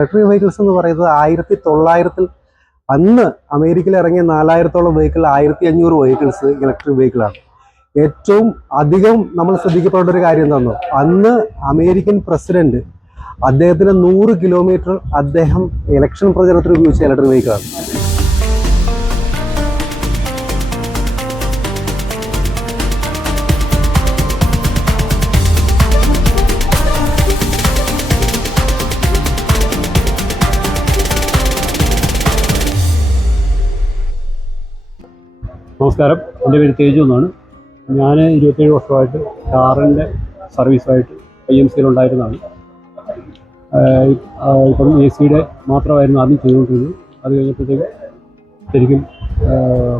Electric vehicles എന്ന് പറയുന്നത് 1900-ൽ അന്ന് അമേരിക്കയിൽ ഇറങ്ങിയ 4000-ഓളം വെഹിക്കിൾ 1500 വെഹിക്കിൾസ് ഇലക്ട്രിക് വെഹിക്കിളാണ്. ഏറ്റവും അധികം നമ്മൾ ശ്രദ്ധിക്കപ്പെടേണ്ട ഒരു കാര്യം എന്താണെന്നോ, അന്ന് അമേരിക്കൻ പ്രസിഡന്റ് അദ്ദേഹത്തിന് 100 കിലോമീറ്റർ അദ്ദേഹം ഇലക്ഷൻ പ്രചരണത്തിന് ഉപയോഗിച്ച ഇലക്ട്രിക് വെഹിക്കിളാണ്. നമസ്കാരം, എൻ്റെ പേര് തേജു എന്നാണ്. ഞാൻ 27 വർഷമായിട്ട് കാറിൻ്റെ സർവീസായിട്ട് IMCയിലുണ്ടായിരുന്നതാണ്. ഇപ്പം AC മാത്രമായിരുന്നു ആദ്യം ചെയ്തുകൊണ്ടിരുന്നത്. അത് കഴിഞ്ഞപ്പോഴത്തേക്ക് ശരിക്കും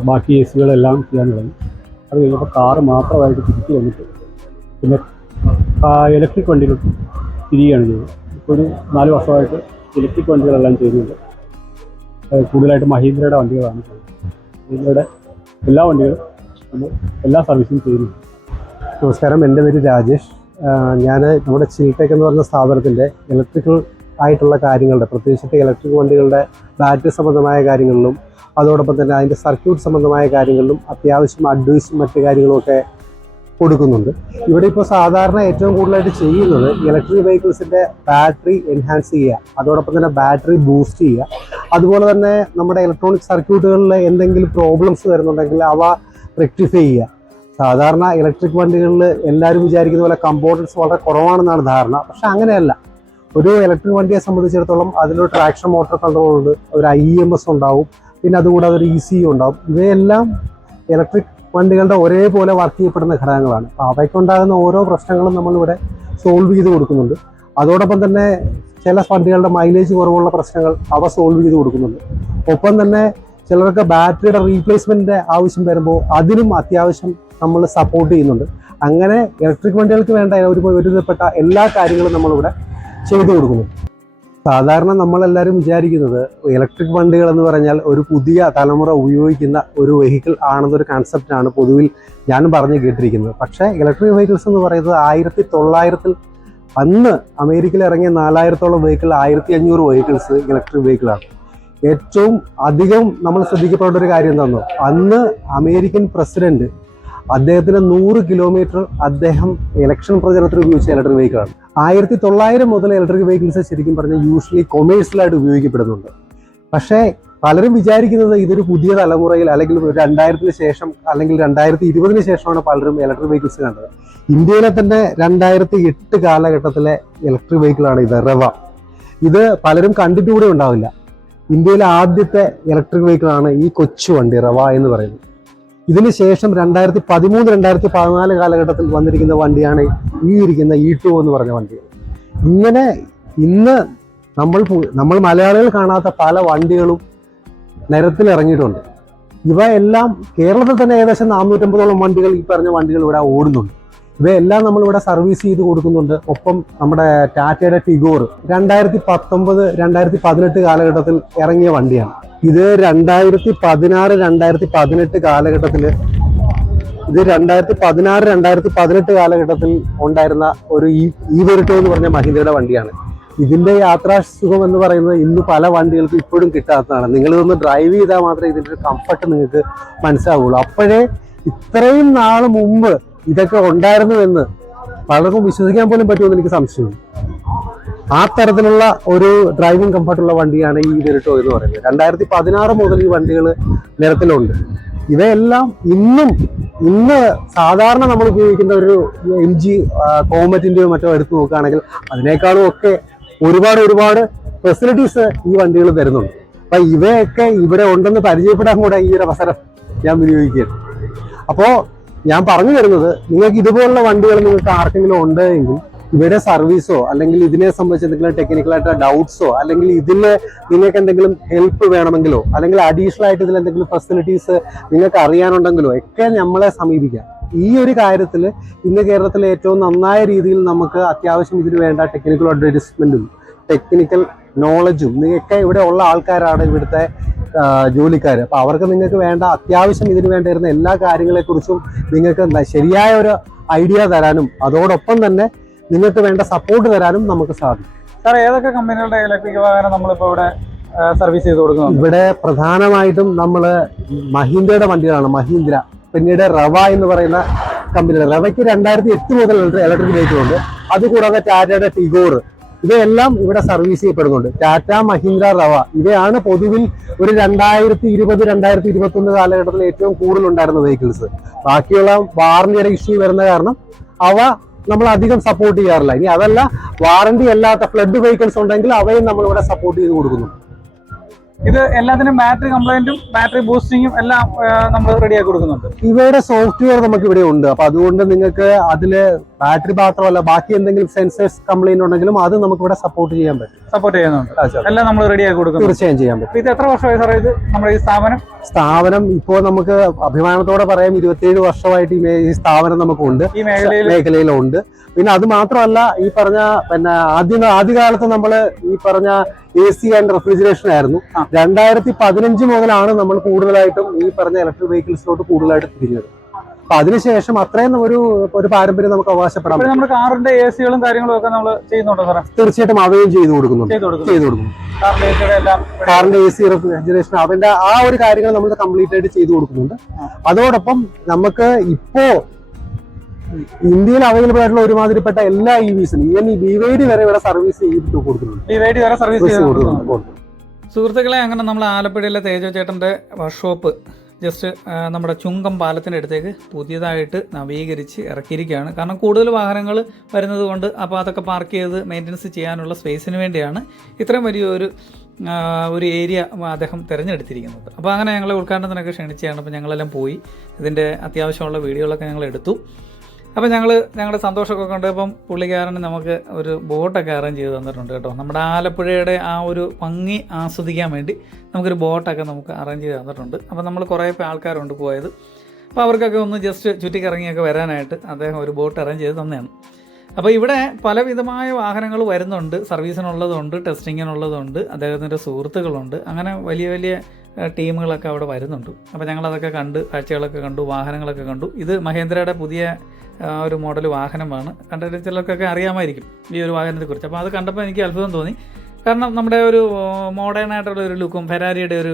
ബാക്കി AC ചെയ്യാൻ തുടങ്ങി. അത് കഴിഞ്ഞപ്പോൾ കാറ് മാത്രമായിട്ട് തിരിച്ചു വന്നിട്ട് പിന്നെ ഇലക്ട്രിക് വണ്ടിയിലോട്ട് തിരികെയാണ് ചെയ്തത്. ഇപ്പോൾ ഒരു 4 വർഷമായിട്ട് ഇലക്ട്രിക് വണ്ടികളെല്ലാം ചെയ്യുന്നുണ്ട്. കൂടുതലായിട്ട് മഹീന്ദ്രയുടെ വണ്ടികളാണ് ചെയ്യുന്നത്. മഹീന്ദ്രയുടെ എല്ലാ വണ്ടികളും നമ്മൾ എല്ലാ സർവീസും ചെയ്യുന്നു. നമസ്കാരം, എൻ്റെ പേര് രാജേഷ്. ഞാൻ നമ്മുടെ ചിൽടെക് എന്ന് പറഞ്ഞ സ്ഥാപനത്തിൻ്റെ ഇലക്ട്രിക്കൽ ആയിട്ടുള്ള കാര്യങ്ങളുടെ, പ്രത്യേകിച്ചിട്ട് ഇലക്ട്രിക് വണ്ടികളുടെ ബാറ്ററി സംബന്ധമായ കാര്യങ്ങളിലും അതോടൊപ്പം തന്നെ അതിൻ്റെ സർക്യൂട്ട് സംബന്ധമായ കാര്യങ്ങളിലും അത്യാവശ്യം അഡ്വൈസും മറ്റു കാര്യങ്ങളുമൊക്കെ കൊടുക്കുന്നുണ്ട്. ഇവിടെ ഇപ്പോൾ സാധാരണ ഏറ്റവും കൂടുതലായിട്ട് ചെയ്യുന്നത് ഇലക്ട്രിക് വെഹിക്കിൾസിൻ്റെ ബാറ്ററി എൻഹാൻസ് ചെയ്യുക, അതോടൊപ്പം തന്നെ ബാറ്ററി ബൂസ്റ്റ് ചെയ്യുക, അതുപോലെ തന്നെ നമ്മുടെ ഇലക്ട്രോണിക് സർക്യൂട്ടുകളിൽ എന്തെങ്കിലും പ്രോബ്ലംസ് വരുന്നുണ്ടെങ്കിൽ അവ റെക്ടിഫൈ ചെയ്യുക. സാധാരണ ഇലക്ട്രിക് വണ്ടികളിൽ എല്ലാവരും വിചാരിക്കുന്ന പോലെ കമ്പോണൻസ് വളരെ കുറവാണെന്നാണ് ധാരണ. പക്ഷെ അങ്ങനെയല്ല. ഒരു ഇലക്ട്രിക് വണ്ടിയെ സംബന്ധിച്ചിടത്തോളം അതിലൊരു ട്രാക്ഷൻ മോട്ടോർ കൺട്രോൾ ഉണ്ട്, ഒരു IEMS ഉണ്ടാവും, പിന്നെ അതുകൂടാതെ ഒരു ECU ഉണ്ടാവും. ഇവയെല്ലാം ഇലക്ട്രിക് വണ്ടികളുടെ ഒരേപോലെ വർക്ക് ചെയ്യപ്പെടുന്ന ഘടകങ്ങളാണ്. അപ്പോൾ അവയ്ക്കുണ്ടാകുന്ന ഓരോ പ്രശ്നങ്ങളും നമ്മളിവിടെ സോൾവ് ചെയ്ത് കൊടുക്കുന്നുണ്ട്. അതോടൊപ്പം തന്നെ ചില വണ്ടികളുടെ മൈലേജ് കുറവുള്ള പ്രശ്നങ്ങൾ അവ സോൾവ് ചെയ്ത് കൊടുക്കുന്നുണ്ട്. ഒപ്പം തന്നെ ചിലർക്ക് ബാറ്ററിയുടെ റീപ്ലേസ്മെൻറ്റിൻ്റെ ആവശ്യം വരുമ്പോൾ അതിനും അത്യാവശ്യം നമ്മൾ സപ്പോർട്ട് ചെയ്യുന്നുണ്ട്. അങ്ങനെ ഇലക്ട്രിക് വണ്ടികൾക്ക് വേണ്ട ഒരുവിധപ്പെട്ട എല്ലാ കാര്യങ്ങളും നമ്മളിവിടെ ചെയ്തു കൊടുക്കുന്നു. സാധാരണ നമ്മളെല്ലാവരും വിചാരിക്കുന്നത് ഇലക്ട്രിക് വണ്ടികൾ എന്ന് പറഞ്ഞാൽ ഒരു പുതിയ തലമുറ ഉപയോഗിക്കുന്ന ഒരു വെഹിക്കിൾ ആണെന്നൊരു കൺസെപ്റ്റാണ് പൊതുവിൽ ഞാനും പറഞ്ഞു കേട്ടിരിക്കുന്നത്. പക്ഷേ ഇലക്ട്രിക് വെഹിക്കിൾസ് എന്ന് പറയുന്നത് 1900-ൽ അന്ന് അമേരിക്കയിൽ ഇറങ്ങിയ 4000-ഓളം വെഹിക്കിൾ 1500 വെഹിക്കിൾസ് ഇലക്ട്രിക് വെഹിക്കിളാണ്. ഏറ്റവും അധികം നമ്മൾ ശ്രദ്ധിക്കപ്പെടേണ്ട ഒരു കാര്യം എന്താണെന്നോ, അന്ന് അമേരിക്കൻ പ്രസിഡന്റ് അദ്ദേഹത്തിന് 100 കിലോമീറ്റർ അദ്ദേഹം ഇലക്ഷൻ പ്രചരണത്തിന് ഉപയോഗിച്ച ഇലക്ട്രിക് വെഹിക്കിളാണ്. 1900 മുതൽ ഇലക്ട്രിക് വെഹിക്കിൾസ് ശരിക്കും പറഞ്ഞാൽ യൂഷ്വലി കൊമേഴ്സ്യലായിട്ട് ഉപയോഗിക്കപ്പെടുന്നുണ്ട്. പക്ഷേ പലരും വിചാരിക്കുന്നത് ഇതൊരു പുതിയ തലമുറയിൽ അല്ലെങ്കിൽ 2000-ന് ശേഷം അല്ലെങ്കിൽ 2020-ന് ശേഷമാണ് പലരും ഇലക്ട്രിക് വെഹിക്കിൾസ് കണ്ടത്. ഇന്ത്യയിലെ തന്നെ 2008 കാലഘട്ടത്തിലെ ഇലക്ട്രിക് വെഹിക്കിളാണ് ഇത്, റവ. ഇത് പലരും കണ്ടിട്ടുകൂടെ ഉണ്ടാവില്ല. ഇന്ത്യയിലെ ആദ്യത്തെ ഇലക്ട്രിക് വെഹിക്കിളാണ് ഈ കൊച്ചു വണ്ടി റവ എന്ന് പറയുന്നത്. ഇതിന് ശേഷം 2013-2014 കാലഘട്ടത്തിൽ വന്നിരിക്കുന്ന വണ്ടിയാണ് ഈ ഇരിക്കുന്ന E2 എന്ന് പറഞ്ഞ വണ്ടികൾ. ഇങ്ങനെ ഇന്ന് നമ്മൾ മലയാളികൾ കാണാത്ത പല വണ്ടികളും നിരത്തിൽ ഇറങ്ങിയിട്ടുണ്ട്. ഇവയെല്ലാം കേരളത്തിൽ തന്നെ ഏകദേശം 450-ഓളം വണ്ടികൾ, ഈ പറഞ്ഞ വണ്ടികൾ ഇവിടെ ഓടുന്നുണ്ട്. ഇവയെല്ലാം നമ്മളിവിടെ സർവീസ് ചെയ്ത് കൊടുക്കുന്നുണ്ട്. ഒപ്പം നമ്മുടെ ടാറ്റയുടെ ടിഗോർ 2019-2018 കാലഘട്ടത്തിൽ ഇറങ്ങിയ വണ്ടിയാണ്. ഇത് 2016-2018 കാലഘട്ടത്തിൽ ഉണ്ടായിരുന്ന ഒരു ഈവെർട്ടോ എന്ന് പറഞ്ഞ മഹീന്ദ്രയുടെ വണ്ടിയാണ്. ഇതിന്റെ യാത്രാസുഖം എന്ന് പറയുന്നത് ഇന്ന് പല വണ്ടികൾക്കും ഇപ്പോഴും കിട്ടാത്തതാണ്. നിങ്ങളിതൊന്ന് ഡ്രൈവ് ചെയ്താൽ മാത്രമേ ഇതിൻ്റെ ഒരു കംഫർട്ട് നിങ്ങൾക്ക് മനസ്സിലാവുള്ളൂ. അപ്പോഴേ ഇത്രയും നാൾ മുമ്പ് ഇതൊക്കെ ഉണ്ടായിരുന്നുവെന്ന് പലർക്കും വിശ്വസിക്കാൻ പോലും പറ്റുമെന്ന് എനിക്ക് സംശയമുണ്ട്. ആ തരത്തിലുള്ള ഒരു ഡ്രൈവിംഗ് കംഫർട്ടുള്ള വണ്ടിയാണ് ഈ വെരിട്ടോ എന്ന് പറയുന്നത്. 2016 മുതൽ ഈ വണ്ടികൾ നിരത്തിലുണ്ട്. ഇവയെല്ലാം ഇന്ന് സാധാരണ നമ്മൾ ഉപയോഗിക്കുന്ന ഒരു MG കോമറ്റിൻ്റെയോ മറ്റോ എടുത്ത് നോക്കുകയാണെങ്കിൽ അതിനേക്കാളും ഒക്കെ ഒരുപാട് ഫെസിലിറ്റീസ് ഈ വണ്ടികൾ തരുന്നുണ്ട്. അപ്പം ഇവയൊക്കെ ഇവിടെ ഉണ്ടെന്ന് പരിചയപ്പെടാൻ കൂടെ ഈ ഒരു അവസരം ഞാൻ വിനിയോഗിക്കുകയാണ്. അപ്പോൾ ഞാൻ പറഞ്ഞു തരുന്നത്, നിങ്ങൾക്ക് ഇതുപോലുള്ള വണ്ടികൾ നിങ്ങൾക്ക് ആർക്കെങ്കിലും ഉണ്ടെങ്കിൽ ഇവയുടെ സർവീസോ അല്ലെങ്കിൽ ഇതിനെ സംബന്ധിച്ച് എന്തെങ്കിലും ടെക്നിക്കലായിട്ട് ഡൗട്ട്സോ അല്ലെങ്കിൽ ഇതിൽ നിങ്ങൾക്ക് എന്തെങ്കിലും ഹെൽപ്പ് വേണമെങ്കിലോ അല്ലെങ്കിൽ അഡീഷണൽ ആയിട്ട് ഇതിൽ എന്തെങ്കിലും ഫെസിലിറ്റീസ് നിങ്ങൾക്ക് അറിയാനുണ്ടെങ്കിലോ ഒക്കെ നമ്മളെ സമീപിക്കാം. ഈ ഒരു കാര്യത്തിൽ ഇന്ന് കേരളത്തിലെ ഏറ്റവും നന്നായ രീതിയിൽ നമുക്ക് അത്യാവശ്യം ഇതിന് വേണ്ട ടെക്നിക്കൽ അഡ്വൈസ്മെൻറ്റും ടെക്നിക്കൽ നോളജും നിങ്ങൾക്ക് ഇവിടെ ഉള്ള ആൾക്കാരാണ് ഇവിടുത്തെ ജോലിക്കാർ. അപ്പോൾ അവർക്ക് നിങ്ങൾക്ക് വേണ്ട അത്യാവശ്യം ഇതിന് വേണ്ടിയിരുന്ന എല്ലാ കാര്യങ്ങളെക്കുറിച്ചും നിങ്ങൾക്ക് ശരിയായ ഒരു ഐഡിയ തരാനും അതോടൊപ്പം തന്നെ നിങ്ങൾക്ക് വേണ്ട സപ്പോർട്ട് തരാനും നമുക്ക് സാധിക്കും. സാർ ഏതൊക്കെ കമ്പനികളുടെ ഇലക്ട്രിക് വാഹനം നമ്മളിപ്പോൾ ഇവിടെ സർവീസ് ചെയ്ത് കൊടുക്കുന്നുണ്ട്? ഇവിടെ പ്രധാനമായിട്ടും നമ്മൾ മഹീന്ദ്രയുടെ വണ്ടികളാണ്. മഹീന്ദ്ര, പിന്നീട് റവ എന്ന് പറയുന്ന കമ്പനിയുടെ, റവയ്ക്ക് 2008 മുതൽ ഇലക്ട്രിക് വെഹിക്കിളുണ്ട്. അതുകൂടാതെ ടാറ്റയുടെ ടിഗോർ, ഇവയെല്ലാം ഇവിടെ സർവീസ് ചെയ്യപ്പെടുന്നുണ്ട്. ടാറ്റ, മഹീന്ദ്ര, റവ ഇവയാണ് പൊതുവിൽ ഒരു 2020-2021 കാലഘട്ടത്തിൽ ഏറ്റവും കൂടുതൽ ഉണ്ടായിരുന്ന വെഹിക്കിൾസ്. ബാക്കിയുള്ള വാറന്റിയുടെ ഇഷ്യൂ വരുന്ന കാരണം അവ നമ്മൾ അധികം സപ്പോർട്ട് ചെയ്യാറില്ല. ഇനി അതല്ല, വാറന്റി അല്ലാത്ത ഫ്ലഡ് വെഹിക്കിൾസ് ഉണ്ടെങ്കിൽ അവയും നമ്മളിവിടെ സപ്പോർട്ട് ചെയ്ത് കൊടുക്കുന്നു. ഇത് എല്ലാത്തിനും ബാറ്ററി കംപ്ലൈന്റും ബാറ്ററി ബൂസ്റ്റിങ്ങും എല്ലാം നമ്മൾ റെഡിയാക്കി കൊടുക്കുന്നുണ്ട്. ഇവയുടെ സോഫ്റ്റ്വെയർ നമുക്ക് ഇവിടെ ഉണ്ട്. അപ്പൊ അതുകൊണ്ട് നിങ്ങൾക്ക് അതില് ബാറ്ററി മാത്രമല്ല, ബാക്കി എന്തെങ്കിലും സെൻസേഴ്സ് കംപ്ലൈന്റ് ഉണ്ടെങ്കിലും അത് നമുക്ക് ഇവിടെ സപ്പോർട്ട് ചെയ്യാൻ പറ്റും. സപ്പോർട്ട് ചെയ്യുന്നുണ്ട്, എല്ലാം നമ്മൾ റെഡിയാക്കി കൊടുക്കും. തീർച്ചയായും ചെയ്യാൻ പറ്റും. ഇത് എത്ര വർഷമായി സാർ ഇത് നമ്മുടെ ഈ സ്ഥാപനം ഇപ്പോൾ നമുക്ക് അഭിമാനത്തോടെ പറയാം 27 വർഷമായിട്ട് ഈ സ്ഥാപനം നമുക്കുണ്ട്, ഈ മേഖലയിലുണ്ട്. പിന്നെ അത് മാത്രമല്ല, ഈ പറഞ്ഞ ആദ്യകാലത്ത് നമ്മൾ ഈ പറഞ്ഞ AC ആൻഡ് റെഫ്രിജറേഷൻ ആയിരുന്നു. 2015 മുതലാണ് നമ്മൾ കൂടുതലായിട്ടും ഈ പറഞ്ഞ ഇലക്ട്രിക് വെഹിക്കിൾസിലോട്ട് കൂടുതലായിട്ട് തിരിഞ്ഞത്. അപ്പൊ അതിനുശേഷം അത്രയും ഒരു പാരമ്പര്യം നമുക്ക് അവകാശപ്പെടാം. നമ്മുടെ കാറിന്റെ AC-കളും കാര്യങ്ങളും ഒക്കെ നമ്മൾ ചെയ്യുന്നുണ്ടോ സാറേ? തീർച്ചയായിട്ടും അവയും ചെയ്തു കൊടുക്കുന്നു. കാറിന്റെ AC റെഫ്രിജറേഷൻ അവന്റെ ആ ഒരു കാര്യങ്ങൾ നമ്മൾ കംപ്ലീറ്റ് ആയിട്ട് ചെയ്തു കൊടുക്കുന്നുണ്ട്. അതോടൊപ്പം നമുക്ക് ഇപ്പോ ഇന്ത്യയിൽ അവൈലബിൾ ആയിട്ടുള്ള ഒരുമാതിരിപ്പെട്ട എല്ലാ EVs, ഈവൻ ഈ BYD വരെ ഇവിടെ സർവീസ് ചെയ്ത് കൊടുക്കുന്നുണ്ട്. സുഹൃത്തുക്കളെ, അങ്ങനെ നമ്മൾ ആലപ്പുഴയിലെ തേജോ ചേട്ടൻ്റെ വർക്ക്ഷോപ്പ് ജസ്റ്റ് നമ്മുടെ ചുങ്കം പാലത്തിൻ്റെ അടുത്തേക്ക് പുതിയതായിട്ട് നവീകരിച്ച് ഇറക്കിയിരിക്കുകയാണ്. കാരണം കൂടുതൽ വാഹനങ്ങൾ വരുന്നത് കൊണ്ട് അപ്പോൾ അതൊക്കെ പാർക്ക് ചെയ്ത് മെയിൻ്റനൻസ് ചെയ്യാനുള്ള സ്പേസിന് വേണ്ടിയാണ് ഇത്രയും വലിയൊരു ഏരിയ അദ്ദേഹം തിരഞ്ഞെടുത്തിരിക്കുന്നത്. അപ്പോൾ അങ്ങനെ ഞങ്ങളെ ഉദ്ഘാടനത്തിനൊക്കെ ക്ഷണിച്ചാണ്. അപ്പോൾ ഞങ്ങളെല്ലാം പോയി ഇതിൻ്റെ അത്യാവശ്യമുള്ള വീഡിയോകളൊക്കെ ഞങ്ങൾ എടുത്തു. അപ്പോൾ ഞങ്ങളുടെ സന്തോഷമൊക്കെ കണ്ടപ്പം പുള്ളിക്കാരന് നമുക്ക് ഒരു ബോട്ടൊക്കെ അറേഞ്ച് ചെയ്ത് തന്നിട്ടുണ്ട് കേട്ടോ. നമ്മുടെ ആലപ്പുഴയുടെ ആ ഒരു ഭംഗി ആസ്വദിക്കാൻ വേണ്ടി നമുക്കൊരു ബോട്ടൊക്കെ നമുക്ക് അറേഞ്ച് ചെയ്ത് തന്നിട്ടുണ്ട്. അപ്പോൾ നമ്മൾ കുറേ ആൾക്കാരുണ്ട് പോയത്. അപ്പോൾ അവർക്കൊക്കെ ഒന്ന് ജസ്റ്റ് ചുറ്റിക്കറങ്ങിയൊക്കെ വരാനായിട്ട് അദ്ദേഹം ഒരു ബോട്ട് അറേഞ്ച് ചെയ്ത് തന്നെയാണ്. അപ്പോൾ ഇവിടെ പലവിധമായ വാഹനങ്ങൾ വരുന്നുണ്ട്. സർവീസിനുള്ളതുണ്ട്, ടെസ്റ്റിങ്ങിനുള്ളതുണ്ട്, അദ്ദേഹത്തിൻ്റെ സുഹൃത്തുക്കളുണ്ട്. അങ്ങനെ വലിയ വലിയ ടീമുകളൊക്കെ അവിടെ വരുന്നുണ്ട്. അപ്പോൾ ഞങ്ങളതൊക്കെ കണ്ട്, കാഴ്ചകളൊക്കെ കണ്ടു, വാഹനങ്ങളൊക്കെ കണ്ടു. ഇത് മഹീന്ദ്രയുടെ പുതിയ ഒരു മോഡൽ വാഹനമാണ്. കണ്ടിട്ട് ചിലർക്കൊക്കെ അറിയാമായിരിക്കും ഈ ഒരു വാഹനത്തെക്കുറിച്ച്. അപ്പോൾ അത് കണ്ടപ്പോൾ എനിക്ക് അത്ഭുതം തോന്നി. കാരണം നമ്മുടെ ഒരു മോഡേൺ ആയിട്ടുള്ള ഒരു ലുക്കും, ഫെരാരിയുടെ ഒരു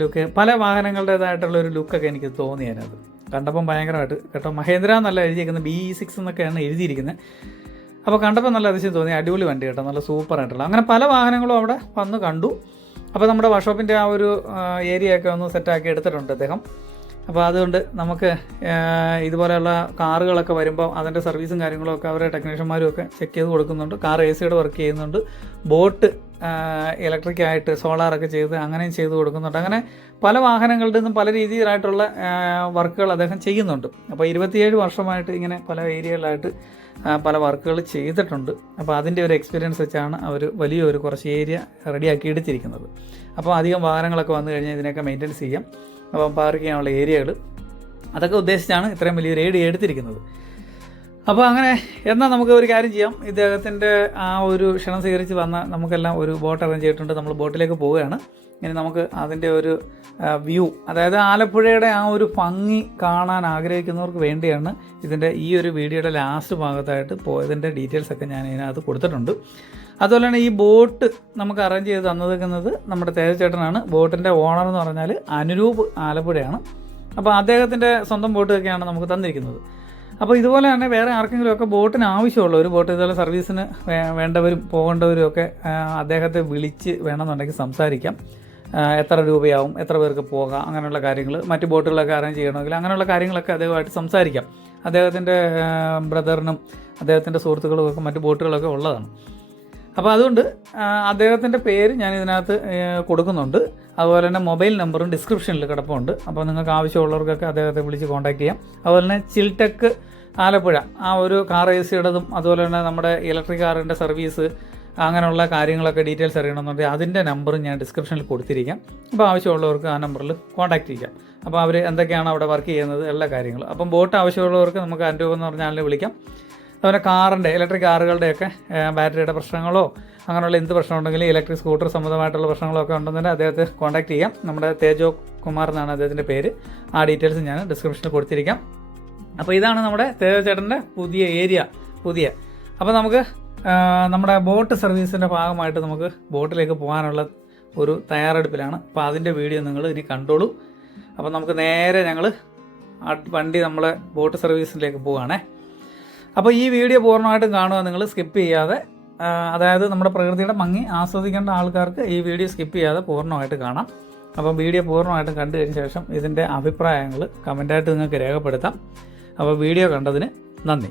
ലുക്ക്, പല വാഹനങ്ങളുടേതായിട്ടുള്ള ഒരു ലുക്കൊക്കെ എനിക്ക് തോന്നി അതിനകത്ത് കണ്ടപ്പം ഭയങ്കരമായിട്ട് കേട്ടോ. മഹീന്ദ്ര എന്നല്ല എഴുതിയിരിക്കുന്നത്, BE6 എന്നൊക്കെയാണ് എഴുതിയിരിക്കുന്നത്. അപ്പോൾ കണ്ടപ്പോൾ നല്ല അതിശയം തോന്നി. അടിപൊളി വണ്ടി കേട്ടോ, നല്ല സൂപ്പറായിട്ടുള്ള. അങ്ങനെ പല വാഹനങ്ങളും അവിടെ വന്ന് കണ്ടു. അപ്പോൾ നമ്മുടെ വർക്ക്ഷോപ്പിൻ്റെ ആ ഒരു ഏരിയയൊക്കെ ഒന്ന് സെറ്റാക്കി എടുത്തിട്ടുണ്ട് അദ്ദേഹം. അപ്പോൾ അതുകൊണ്ട് നമുക്ക് ഇതുപോലെയുള്ള കാറുകളൊക്കെ വരുമ്പോൾ അതിൻ്റെ സർവീസും കാര്യങ്ങളൊക്കെ അവരുടെ ടെക്നീഷ്യന്മാരും ഒക്കെ ചെക്ക് ചെയ്ത് കൊടുക്കുന്നുണ്ട്. കാർ AC-യുടെ വർക്ക് ചെയ്യുന്നുണ്ട്, ബോട്ട് ഇലക്ട്രിക്കായിട്ട് സോളാറൊക്കെ ചെയ്ത് അങ്ങനെയും ചെയ്ത് കൊടുക്കുന്നുണ്ട്. അങ്ങനെ പല വാഹനങ്ങളുടെ നിന്നും പല രീതിയിലായിട്ടുള്ള വർക്കുകൾ അദ്ദേഹം ചെയ്യുന്നുണ്ട്. അപ്പോൾ 27 വർഷമായിട്ട് ഇങ്ങനെ പല ഏരിയകളിലായിട്ട് പല വർക്കുകൾ ചെയ്തിട്ടുണ്ട്. അപ്പോൾ അതിൻ്റെ ഒരു എക്സ്പീരിയൻസ് വെച്ചാണ് അവർ വലിയൊരു കുറച്ച് ഏരിയ റെഡിയാക്കി എടുത്തിരിക്കുന്നത്. അപ്പോൾ അധികം വാഹനങ്ങളൊക്കെ വന്നു കഴിഞ്ഞാൽ ഇതിനൊക്കെ മെയിൻ്റെനൻസ് ചെയ്യാം. അപ്പം പാർക്ക് ചെയ്യാനുള്ള ഏരിയകൾ അതൊക്കെ ഉദ്ദേശിച്ചാണ് ഇത്രയും വലിയൊരു ഏരിയ എടുത്തിരിക്കുന്നത്. അപ്പോൾ അങ്ങനെ എന്നാൽ നമുക്ക് ഒരു കാര്യം ചെയ്യാം. ഇദ്ദേഹത്തിൻ്റെ ആ ഒരു ക്ഷണം സ്വീകരിച്ച് വന്ന നമുക്കെല്ലാം ഒരു ബോട്ട് അറേഞ്ച് ചെയ്തിട്ടുണ്ട്. നമ്മൾ ബോട്ടിലേക്ക് പോവുകയാണ്. ഇനി നമുക്ക് അതിൻ്റെ ഒരു വ്യൂ, അതായത് ആലപ്പുഴയുടെ ആ ഒരു ഭംഗി കാണാൻ ആഗ്രഹിക്കുന്നവർക്ക് വേണ്ടിയാണ് ഇതിൻ്റെ ഈ ഒരു വീഡിയോയുടെ ലാസ്റ്റ് ഭാഗത്തായിട്ട് പോയതിൻ്റെ ഡീറ്റെയിൽസൊക്കെ ഞാൻ ഇതിനകത്ത് കൊടുത്തിട്ടുണ്ട്. അതുപോലെ തന്നെ ഈ ബോട്ട് നമുക്ക് അറേഞ്ച് ചെയ്ത് തന്നിരിക്കുന്നത് നമ്മുടെ തേജോ ചേട്ടനാണ്. ബോട്ടിൻ്റെ ഓണർ എന്ന് പറഞ്ഞാൽ അനുരൂപ് ആലപ്പുഴയാണ്. അപ്പോൾ അദ്ദേഹത്തിൻ്റെ സ്വന്തം ബോട്ടൊക്കെയാണ് നമുക്ക് തന്നിരിക്കുന്നത്. അപ്പോൾ ഇതുപോലെ തന്നെ വേറെ ആർക്കെങ്കിലുമൊക്കെ ബോട്ടിന് ആവശ്യമുള്ള ഒരു ബോട്ട് ഇതുപോലെ സർവീസിന് വേണ്ടവരും പോകേണ്ടവരും ഒക്കെ അദ്ദേഹത്തെ വിളിച്ച് വേണമെന്നുണ്ടെങ്കിൽ സംസാരിക്കാം. എത്ര രൂപയാവും, എത്ര പേർക്ക് പോകാം, അങ്ങനെയുള്ള കാര്യങ്ങൾ, മറ്റ് ബോട്ടുകളൊക്കെ അറേഞ്ച് ചെയ്യണമെങ്കിൽ അങ്ങനെയുള്ള കാര്യങ്ങളൊക്കെ അദ്ദേഹമായിട്ട് സംസാരിക്കാം. അദ്ദേഹത്തിൻ്റെ ബ്രദറിനും അദ്ദേഹത്തിൻ്റെ സുഹൃത്തുക്കളും ഒക്കെ മറ്റ് ബോട്ടുകളൊക്കെ ഉള്ളതാണ്. അപ്പോൾ അതുകൊണ്ട് അദ്ദേഹത്തിൻ്റെ പേര് ഞാൻ ഇതിനകത്ത് കൊടുക്കുന്നുണ്ട്. അതുപോലെ തന്നെ മൊബൈൽ നമ്പറും ഡിസ്ക്രിപ്ഷനിൽ കിടപ്പുണ്ട്. അപ്പോൾ നിങ്ങൾക്ക് ആവശ്യമുള്ളവർക്കൊക്കെ അദ്ദേഹത്തെ വിളിച്ച് കോൺടാക്ട് ചെയ്യാം. അതുപോലെ തന്നെ ചിൽടെക് ആലപ്പുഴ ആ ഒരു കാർ AC-യുടേതും അതുപോലെ തന്നെ നമ്മുടെ ഇലക്ട്രിക് കാറിൻ്റെ സർവീസ് അങ്ങനെയുള്ള കാര്യങ്ങളൊക്കെ ഡീറ്റെയിൽസ് അറിയണമെന്നുണ്ടെങ്കിൽ അതിൻ്റെ നമ്പറും ഞാൻ ഡിസ്ക്രിപ്ഷനിൽ കൊടുത്തിരിക്കാം. അപ്പോൾ ആവശ്യമുള്ളവർക്ക് ആ നമ്പറിൽ കോൺടാക്ട് ചെയ്യാം. അപ്പോൾ അവർ എന്തൊക്കെയാണ് അവിടെ വർക്ക് ചെയ്യുന്നത് എല്ലാ കാര്യങ്ങളും. അപ്പം ബോട്ട് ആവശ്യമുള്ളവർക്ക് നമുക്ക് അനൂപ് എന്ന് പറഞ്ഞാൽ വിളിക്കാം. അതുപോലെ കാറിൻ്റെ ഇലക്ട്രിക് കാറുകളുടെയൊക്കെ ബാറ്ററിയുടെ പ്രശ്നങ്ങളോ അങ്ങനെയുള്ള എന്ത് പ്രശ്നമുണ്ടെങ്കിലും ഇലക്ട്രിക് സ്കൂട്ടർ സംബന്ധമായിട്ടുള്ള പ്രശ്നങ്ങളൊക്കെ ഉണ്ടെങ്കിൽ അദ്ദേഹത്തെ കോൺടാക്ട് ചെയ്യാം. നമ്മുടെ തേജോ കുമാർ എന്നാണ് അദ്ദേഹത്തിൻ്റെ പേര്. ആ ഡീറ്റെയിൽസ് ഞാൻ ഡിസ്ക്രിപ്ഷനിൽ കൊടുത്തിരിക്കാം. അപ്പോൾ ഇതാണ് നമ്മുടെ തേജോ ചേട്ടൻ്റെ പുതിയ ഏരിയ. അപ്പോൾ നമുക്ക് നമ്മുടെ ബോട്ട് സർവീസിൻ്റെ ഭാഗമായിട്ട് നമുക്ക് ബോട്ടിലേക്ക് പോകാനുള്ള ഒരു തയ്യാറെടുപ്പിലാണ്. അപ്പോൾ അതിൻ്റെ വീഡിയോ നിങ്ങൾ ഇനി കണ്ടോളൂ. അപ്പോൾ നമുക്ക് നേരെ ഞങ്ങൾ വണ്ടി നമ്മളെ ബോട്ട് സർവീസിലേക്ക് പോവുകയാണേ. അപ്പോൾ ഈ വീഡിയോ പൂർണ്ണമായിട്ടും കാണുക, നിങ്ങൾ സ്കിപ്പ് ചെയ്യാതെ. അതായത് നമ്മുടെ പ്രകൃതിയുടെ ഭംഗി ആസ്വദിക്കേണ്ട ആൾക്കാർക്ക് ഈ വീഡിയോ സ്കിപ്പ് ചെയ്യാതെ പൂർണ്ണമായിട്ട് കാണാം. അപ്പോൾ വീഡിയോ പൂർണ്ണമായിട്ടും കണ്ടു കഴിഞ്ഞ ശേഷം ഇതിൻ്റെ അഭിപ്രായങ്ങൾ കമൻറ്റായിട്ട് നിങ്ങൾക്ക് രേഖപ്പെടുത്താം. അപ്പോൾ വീഡിയോ കണ്ടതിന് നന്ദി.